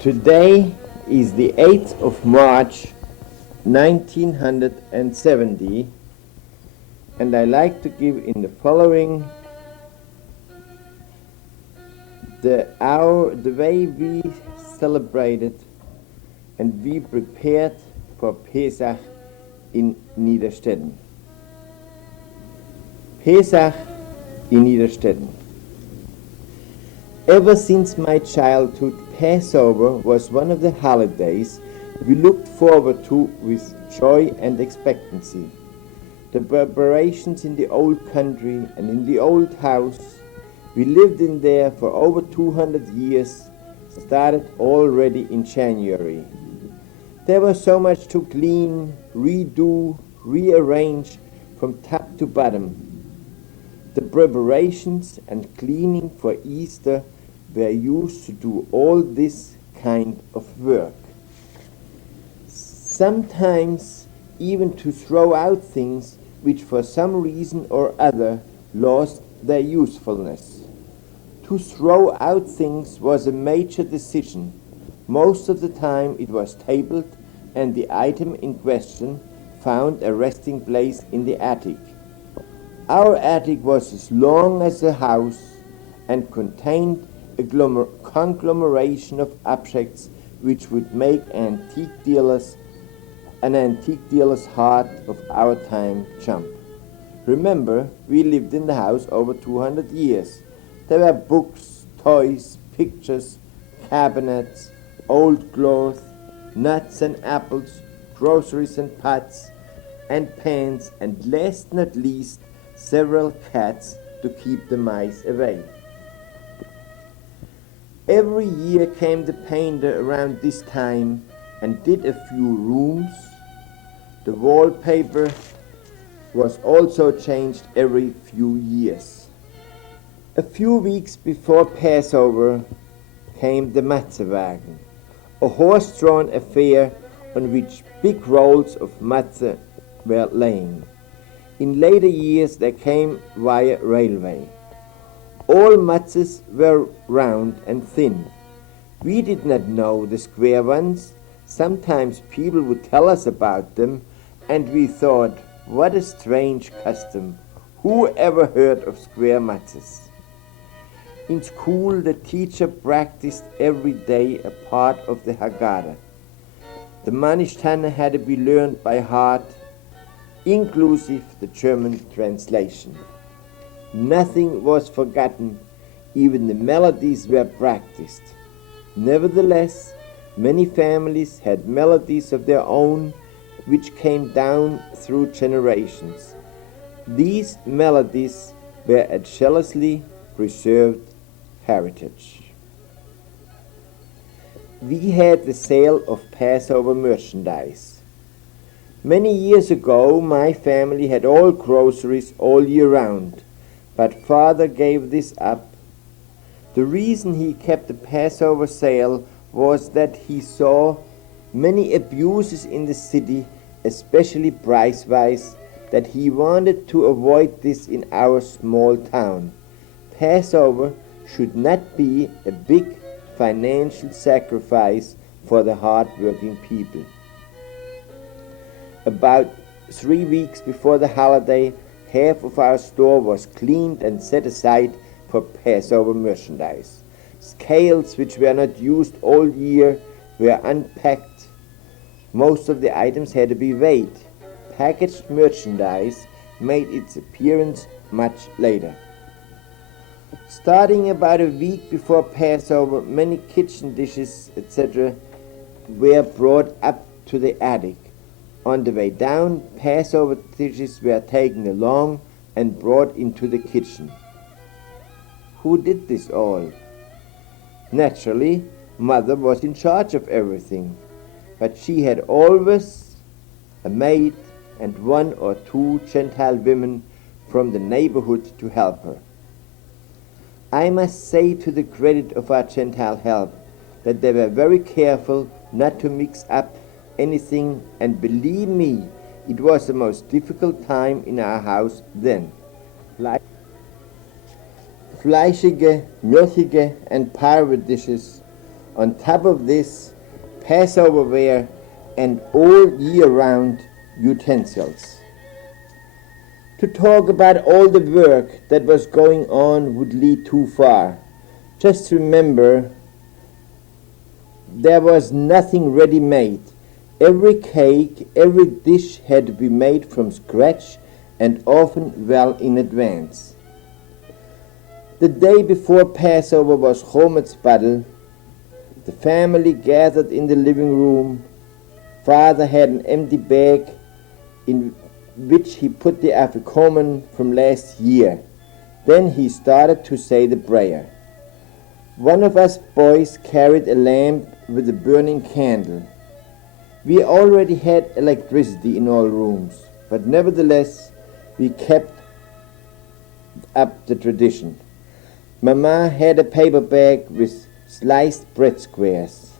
Today is the 8th of March 1970, and I like to give in the following the way we celebrated and we prepared for Pesach in Niederstetten. Pesach in Niederstetten. Ever since my childhood, Passover was one of the holidays we looked forward to with joy and expectancy. The preparations in the old country and in the old house we lived in there for over 200 years started already in January. There was so much to clean, redo, rearrange from top to bottom. The preparations and cleaning for Easter were used to do all this kind of work. Sometimes even to throw out things which for some reason or other lost their usefulness. To throw out things was a major decision. Most of the time it was tabled and the item in question found a resting place in the attic. Our attic was as long as the house and contained a conglomeration of objects which would make an antique dealer's heart of our time jump. Remember, we lived in the house over 200 years. There were books, toys, pictures, cabinets, old clothes, nuts and apples, groceries and pots and pans, and last not least, several cats to keep the mice away. Every year came the painter around this time and did a few rooms. The wallpaper was also changed every few years. A few weeks before Passover came the Matzewagen, a horse-drawn affair on which big rolls of matze were laying. In later years they came via railway. All matzes were round and thin. We did not know the square ones. Sometimes people would tell us about them, and we thought, what a strange custom. Who ever heard of square matzes? In school, the teacher practiced every day a part of the Haggadah. The Niederstetten had to be learned by heart, inclusive the German translation. Nothing was forgotten, even the melodies were practiced. Nevertheless, many families had melodies of their own which came down through generations. These melodies were a jealously preserved heritage. We had the sale of Passover merchandise. Many years ago, my family had all groceries all year round, but Father gave this up. The reason he kept the Passover sale was that he saw many abuses in the city, especially price-wise, that he wanted to avoid this in our small town. Passover should not be a big financial sacrifice for the hard-working people. About 3 weeks before the holiday, half of our store was cleaned and set aside for Passover merchandise. Scales which were not used all year were unpacked. Most of the items had to be weighed. Packaged merchandise made its appearance much later. Starting about a week before Passover, many kitchen dishes, etc., were brought up to the attic. On the way down, Passover dishes were taken along and brought into the kitchen. Who did this all? Naturally, Mother was in charge of everything, but she had always a maid and 1 or 2 Gentile women from the neighborhood to help her. I must say, to the credit of our Gentile help, that they were very careful not to mix up anything, and believe me, it was the most difficult time in our house then. Fleischige, milchige and parve dishes On top of this, Passover ware and all year-round utensils. To talk about all the work that was going on would lead too far. Just remember, there was nothing ready-made. Every cake, every dish had to be made from scratch and often well in advance. The day before Passover was Chometz battle. The family gathered in the living room. Father had an empty bag in which he put the afikomen from last year. Then he started to say the prayer. One of us boys carried a lamp with a burning candle. We already had electricity in all rooms, but nevertheless we kept up the tradition. Mama had a paper bag with sliced bread squares.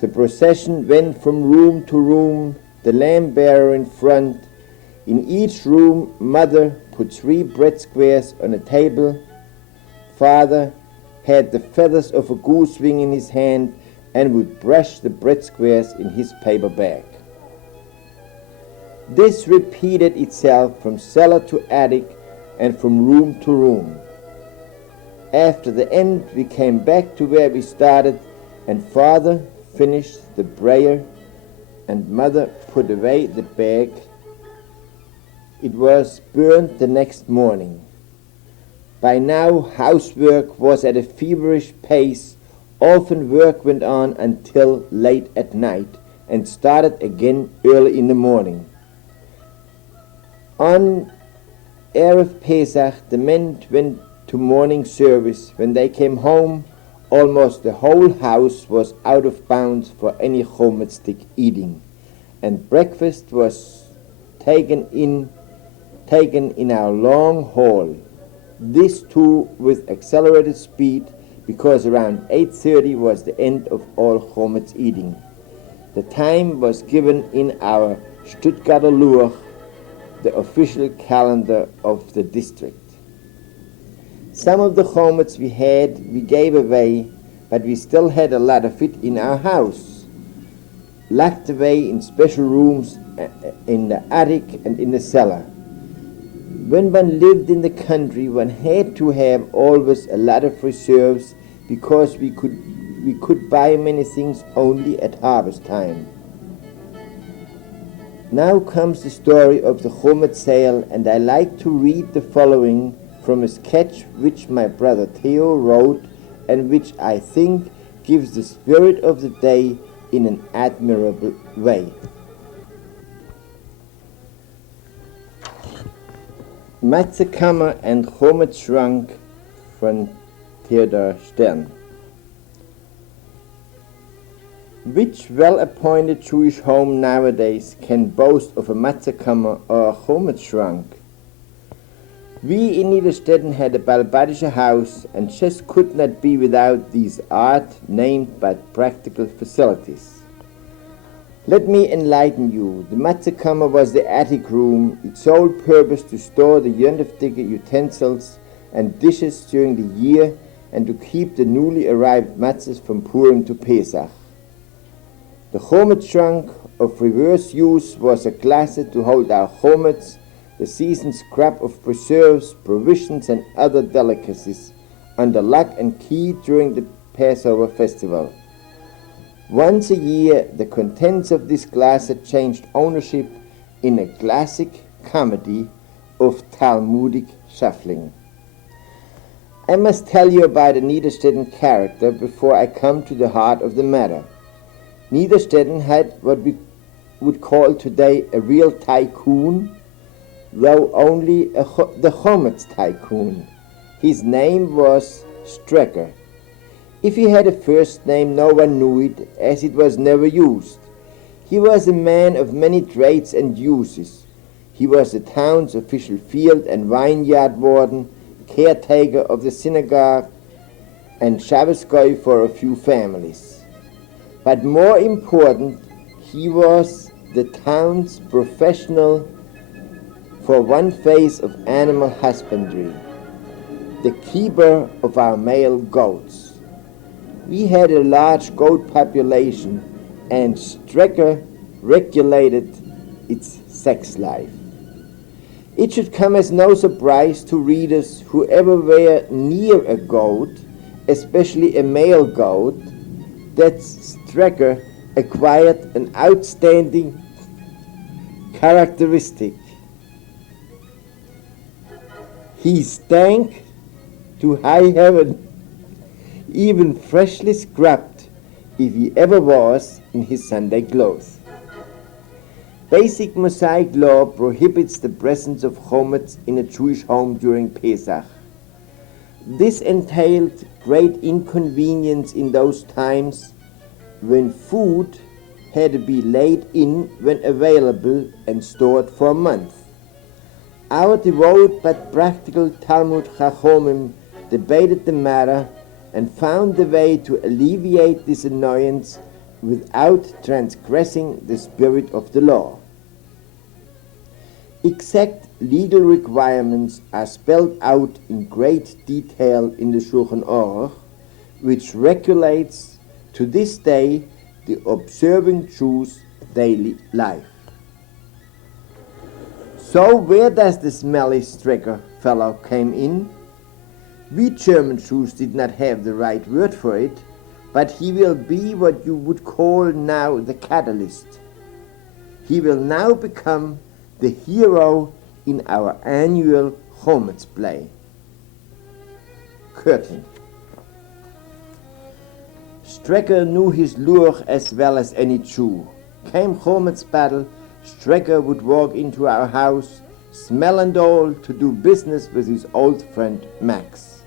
The procession went from room to room, the lamp bearer in front. In each room, Mother put 3 bread squares on a table. Father had the feathers of a goose wing in his hand and would brush the bread squares in his paper bag. This repeated itself from cellar to attic and from room to room. After the end, we came back to where we started, and Father finished the prayer, and Mother put away the bag. It was burned the next morning. By now, housework was at a feverish pace. Often work went on until late at night and started again early in the morning. On Erev Pesach, the men went to morning service. When they came home, almost the whole house was out of bounds for any chometzdik eating, and breakfast was taken in our long hall. This too with accelerated speed, because around 8:30 was the end of all chometz eating. The time was given in our Stuttgarter Luch, the official calendar of the district. Some of the chometz we gave away, but we still had a lot of it in our house, locked away in special rooms in the attic and in the cellar. When one lived in the country, one had to have always a lot of reserves, because we could buy many things only at harvest time. Now comes the story of the chometz sale, and I like to read the following from a sketch which my brother Theo wrote, and which I think gives the spirit of the day in an admirable way. Matzekammer and Chometz Schrank von Theodor Stern. Which well-appointed Jewish home nowadays can boast of a Matzekammer or a Chometz Schrank? We in Niederstetten had a Balbadische house and just could not be without these art named but practical facilities. Let me enlighten you. The Matzekammer was the attic room, its sole purpose to store the yontifdige utensils and dishes during the year and to keep the newly arrived matzahs from Purim to Pesach. The chometz trunk of reverse use was a closet to hold our chometz, the season's crop of preserves, provisions and other delicacies, under lock and key during the Passover festival. Once a year, the contents of this closet changed ownership in a classic comedy of Talmudic shuffling. I must tell you about a Niederstetten character before I come to the heart of the matter. Niederstetten had what we would call today a real tycoon, though only the chometz tycoon. His name was Strecker. If he had a first name, no one knew it, as it was never used. He was a man of many trades and uses. He was the town's official field and vineyard warden, caretaker of the synagogue, and Shabbos goy for a few families. But more important, he was the town's professional for one phase of animal husbandry, the keeper of our male goats. We had a large goat population, and Strecker regulated its sex life. It should come as no surprise to readers who ever were near a goat, especially a male goat, that Strecker acquired an outstanding characteristic. He stank to high heaven, even freshly scrubbed, if he ever was in his Sunday clothes. Basic Mosaic law prohibits the presence of chametz in a Jewish home during Pesach. This entailed great inconvenience in those times when food had to be laid in when available and stored for a month. Our devout but practical Talmud Chachomim debated the matter and found the way to alleviate this annoyance without transgressing the spirit of the law. Exact legal requirements are spelled out in great detail in the Shulchan Aruch, which regulates to this day the observing Jew's daily life. So where does the smelly Strecker fellow come in? We German Jews did not have the right word for it, but he will be what you would call now the catalyst. He will now become the hero in our annual chametz play. Curtain. Strecker knew his lure as well as any Jew. Came chametz battle, Strecker would walk into our house, smell and all, to do business with his old friend Max.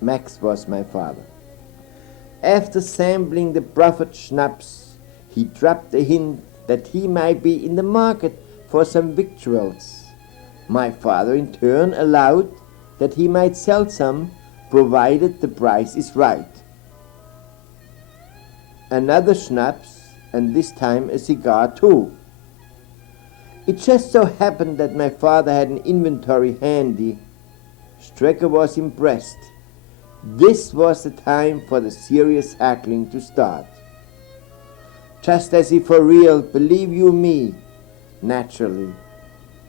Max was my father. After sampling the prophet schnapps, he dropped a hint that he might be in the market for some victuals. My father in turn allowed that he might sell some, provided the price is right. Another schnapps, and this time a cigar too. It just so happened that my father had an inventory handy. Strecker was impressed. This was the time for the serious haggling to start. Just as if for real, believe you me. Naturally,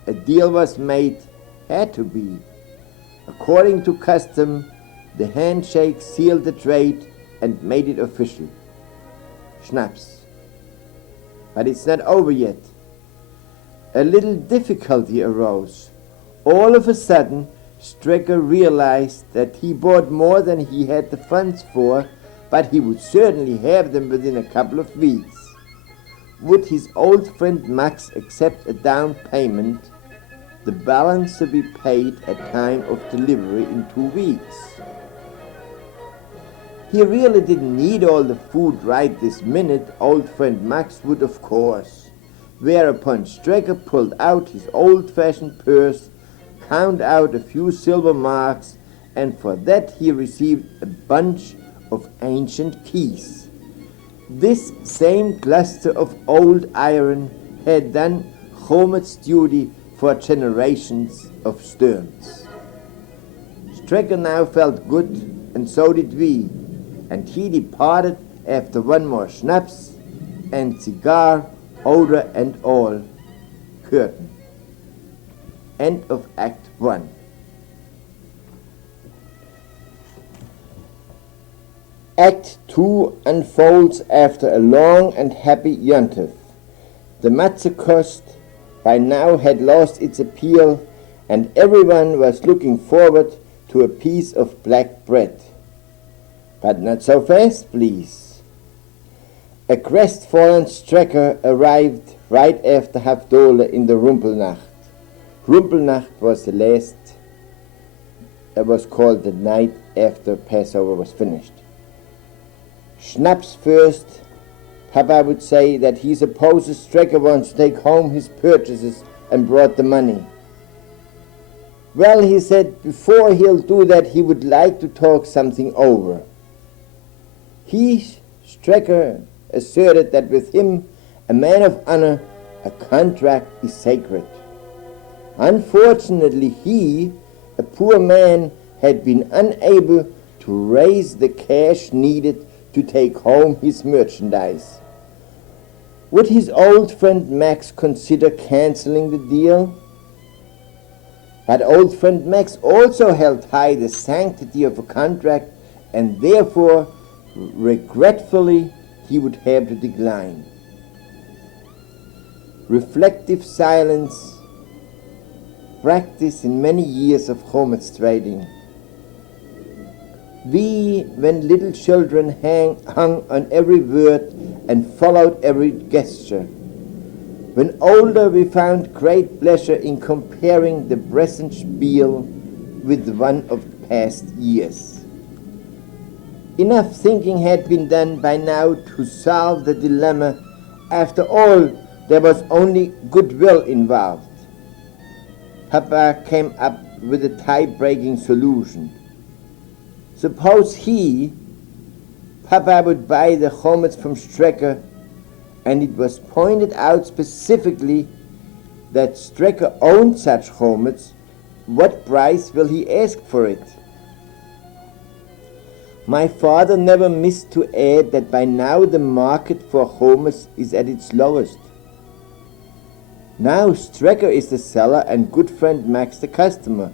a deal was made, had to be. According to custom, the handshake sealed the trade and made it official. Schnapps. But it's not over yet. A little difficulty arose. All of a sudden, Strecker realized that he bought more than he had the funds for, but he would certainly have them within a couple of weeks. Would his old friend Max accept a down payment, the balance to be paid at time of delivery in 2 weeks? He really didn't need all the food right this minute, old friend Max would of course. Whereupon Strecker pulled out his old-fashioned purse, counted out a few silver marks, and for that he received a bunch of ancient keys. This same cluster of old iron had done chametz duty for generations of Sterns. Strecker now felt good, and so did we, and he departed after one more schnapps, and cigar, odor and all. Curtain. End of Act 1. Act 2 unfolds after a long and happy yontif. The Matzekost by now had lost its appeal, and everyone was looking forward to a piece of black bread. But not so fast, please. A crestfallen Strecker arrived right after Havdalah in the Rumpelnacht. Rumpelnacht was the last, it was called the night after Passover was finished. Schnapps first. Papa would say that he supposes Strecker wants to take home his purchases and brought the money. Well, he said before he'll do that he would like to talk something over. He, Strecker, asserted that with him, a man of honor, a contract is sacred. Unfortunately, he, a poor man, had been unable to raise the cash needed to take home his merchandise. Would his old friend Max consider canceling the deal? But old friend Max also held high the sanctity of a contract, and therefore, regretfully, he would have to decline. Reflective silence, practice in many years of homage trading. We, when little children, hung on every word and followed every gesture. When older, we found great pleasure in comparing the present spiel with one of past years. Enough thinking had been done by now to solve the dilemma. After all, there was only goodwill involved. Papa came up with a tie-breaking solution. Suppose Papa would buy the homage from Strecker, and it was pointed out specifically that Strecker owned such homage. What price will he ask for it? My father never missed to add that by now the market for homage is at its lowest. Now Strecker is the seller and good friend Max the customer.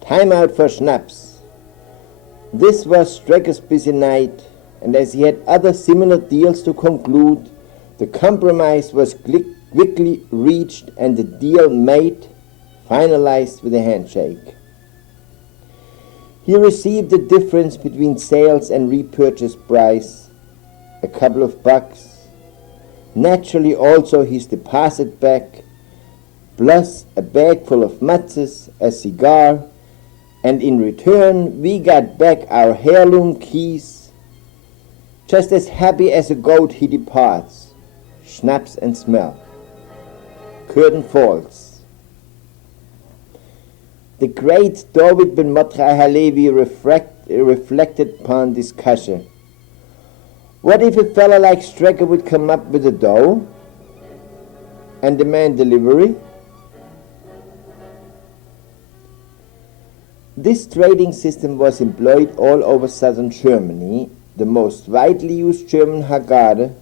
Time out for schnapps. This was Strecker's busy night, and as he had other similar deals to conclude, the compromise was quickly reached and the deal made, finalized with a handshake. He received the difference between sales and repurchase price, a couple of bucks, naturally also his deposit back, plus a bag full of matzes, a cigar, and in return we got back our heirloom keys. Just as happy as a goat he departs, schnapps and smell. Curtain falls. The great David ben Mordechai Halevi reflected upon this kasha. What if a fella like Strecker would come up with the dough and demand delivery? This trading system was employed all over southern Germany. The most widely used German Haggadah,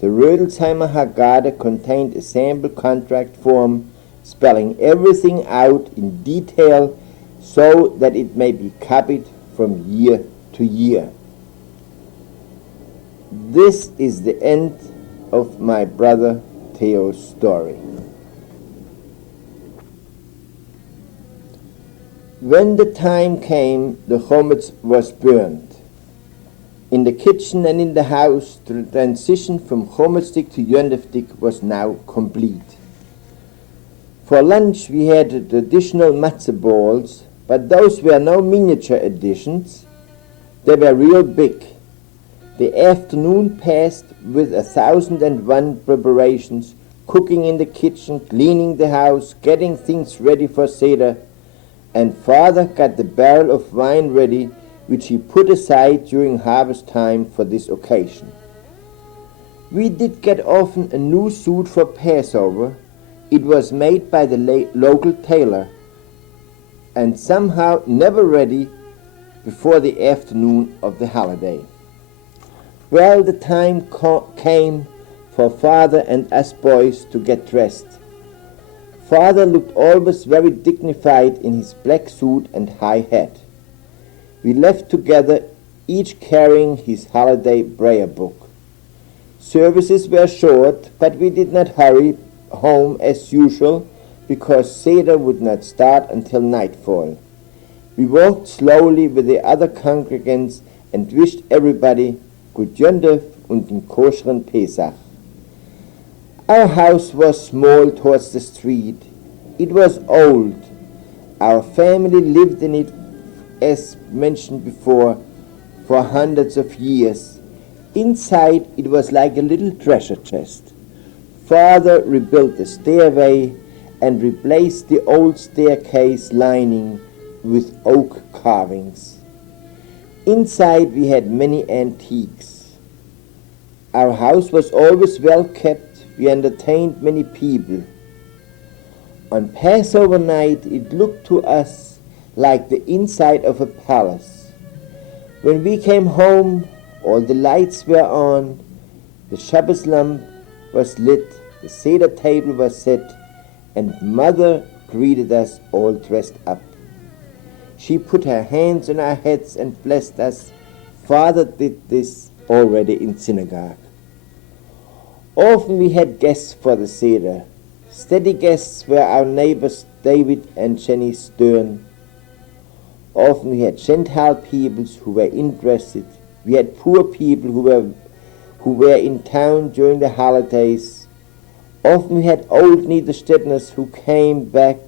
the Rödelsheimer Haggadah, contained a sample contract form spelling everything out in detail so that it may be copied from year to year. This is the end of my brother Theo's story. When the time came, the homage was burned. In the kitchen and in the house, the transition from homage-stick to yöndefstick was now complete. For lunch we had the traditional matzo balls, but those were no miniature editions. They were real big. The afternoon passed with 1,001 preparations, cooking in the kitchen, cleaning the house, getting things ready for Seder, and father got the barrel of wine ready, which he put aside during harvest time for this occasion. We did get often a new suit for Passover. It was made by the local tailor, and somehow never ready before the afternoon of the holiday. Well, the time came for father and us boys to get dressed. Father looked always very dignified in his black suit and high hat. We left together, each carrying his holiday prayer book. Services were short, but we did not hurry home as usual because Seder would not start until nightfall. We walked slowly with the other congregants and wished everybody Gut Yontif und den kosheren Pesach. Our house was small towards the street. It was old. Our family lived in it, as mentioned before, for hundreds of years. Inside it was like a little treasure chest. Father rebuilt the stairway and replaced the old staircase lining with oak carvings. Inside we had many antiques. Our house was always well kept. We entertained many people. On Passover night it looked to us like the inside of a palace. When we came home, all the lights were on, the Shabbos lamp was lit, the Seder table was set, and Mother greeted us all dressed up. She put her hands on our heads and blessed us. Father did this already in synagogue. Often we had guests for the Seder. Steady guests were our neighbors David and Jenny Stern. Often we had Gentile peoples who were interested. We had poor people who were in town during the holidays. Often we had old Niederstetteners who came back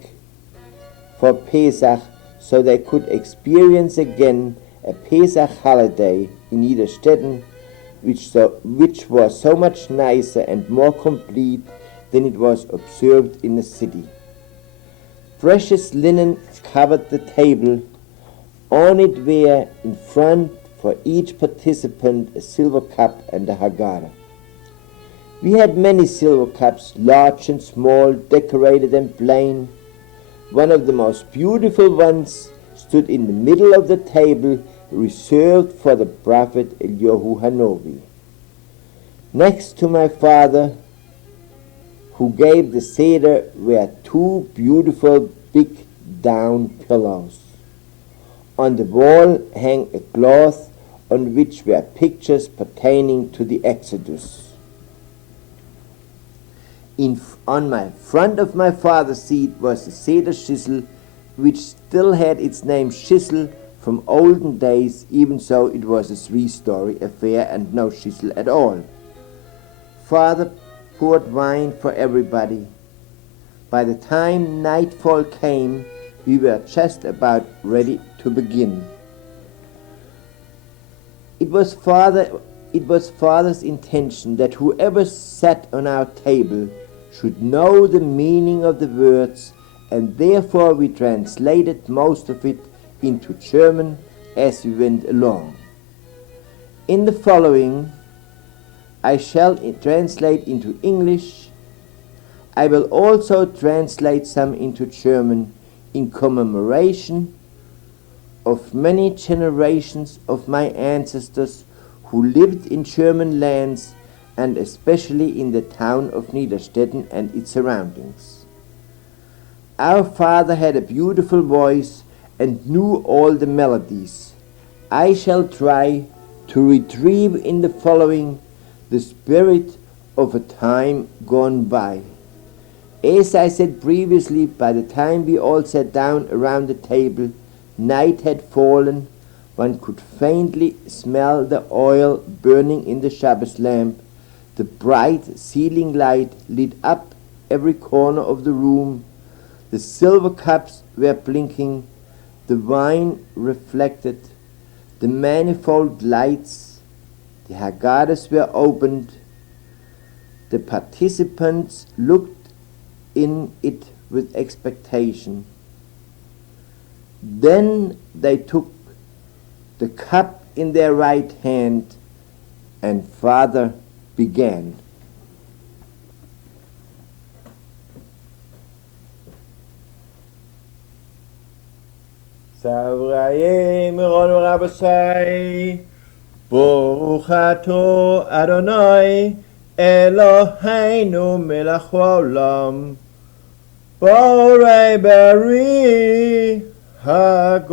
for Pesach so they could experience again a Pesach holiday in Niederstetten, which was so much nicer and more complete than it was observed in the city. Precious linen covered the table. On it were in front for each participant a silver cup and a Haggadah. We had many silver cups, large and small, decorated and plain. One of the most beautiful ones stood in the middle of the table, reserved for the prophet Eliyahu Hanovi. Next to my father, who gave the Seder, were two beautiful big down pillows. On the wall hung a cloth on which were pictures pertaining to the Exodus. On my front of my father's seat was the Seder Schissel, which still had its name Schissel from olden days, even so it was a three-story affair and no Schissel at all. Father poured wine for everybody. By the time nightfall came, we were just about ready to begin. It was Father's intention that whoever sat on our table should know the meaning of the words, and therefore we translated most of it into German as we went along. In the following, I shall translate into English. I will also translate some into German in commemoration of many generations of my ancestors who lived in German lands, and especially in the town of Niederstetten and its surroundings. Our father had a beautiful voice and knew all the melodies. I shall try to retrieve in the following the spirit of a time gone by. As I said previously, by the time we all sat down around the table, night had fallen. One could faintly smell the oil burning in the Shabbos lamp. The bright ceiling light lit up every corner of the room. The silver cups were blinking. The wine reflected. The manifold lights. The Haggadahs were opened. The participants looked in it with expectation. Then they took the cup in their right hand, and Father began. Savrayim Ron Rabbosai, Baruch Ato Adonai, Eloheinu melech haolam, Borei beri hagofen.